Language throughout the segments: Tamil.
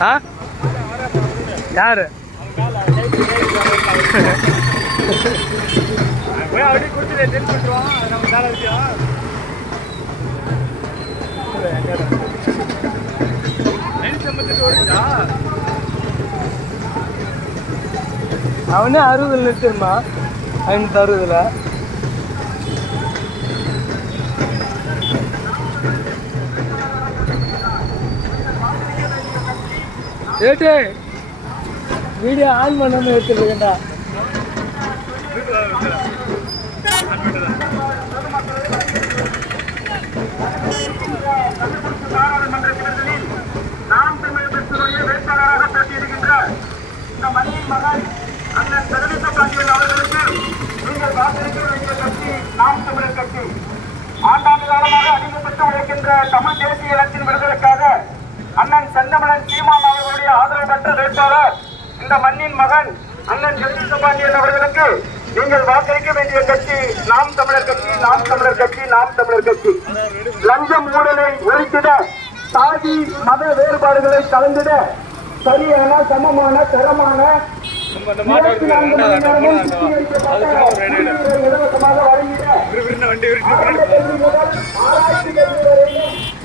ஆ யாரு அப்படியே கொடுத்துட்டு தெரிஞ்சுட்டுருவோம் நம்ம வேலை விஷயம் அவனே 60 நிறுத்திருமா 560 ஏட்டு வீடியோ ஆன் பண்ணாம எடுத்துருக்கேன்டா நாம் தமிழ் கட்சியுடைய வேட்பாளராக போட்டியிடுகின்ற இந்த மண்ணின் மகன் அண்ணன் சர்வீச பாண்டியன் அவர்களுக்கு நீங்கள் வாக்களிக்க வேண்டிய கட்சி நாம் தமிழர் கட்சி. ஆண்டாண்டு காலமாக அதிகப்பட்டு உழைக்கின்ற தமிழ் தேசிய இனத்தின் விடுதலுக்காக அண்ணன் செந்தமிழன் சீமான் அவர்களுடைய ஆதரவு பெற்ற வேட்பாளர் இந்த மண்ணின் மகன் அண்ணன் சர்வீச பாண்டியன் அவர்களுக்கு நீங்கள் வாக்களிக்க வேண்டிய கட்சி நாம் தமிழர் கட்சி. நாம் தமிழர் கட்சி. நாம் தமிழர் கட்சி. லஞ்சம் ஊழலை ஒழித்திட, சாதி மத வேறுபாடுகளை கலந்திட, சரியான சமமான தரமான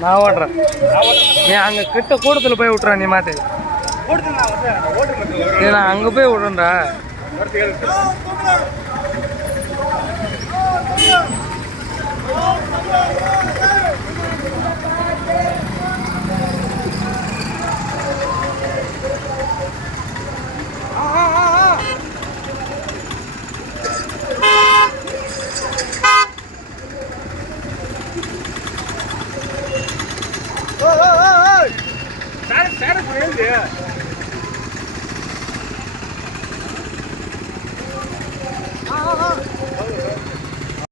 நான் ஓடுறேன். நீ அங்க கிட்ட கூடத்துல போய் விட்டுற. நீ மாத்து நான் அங்க போய் விடுறேன்டா.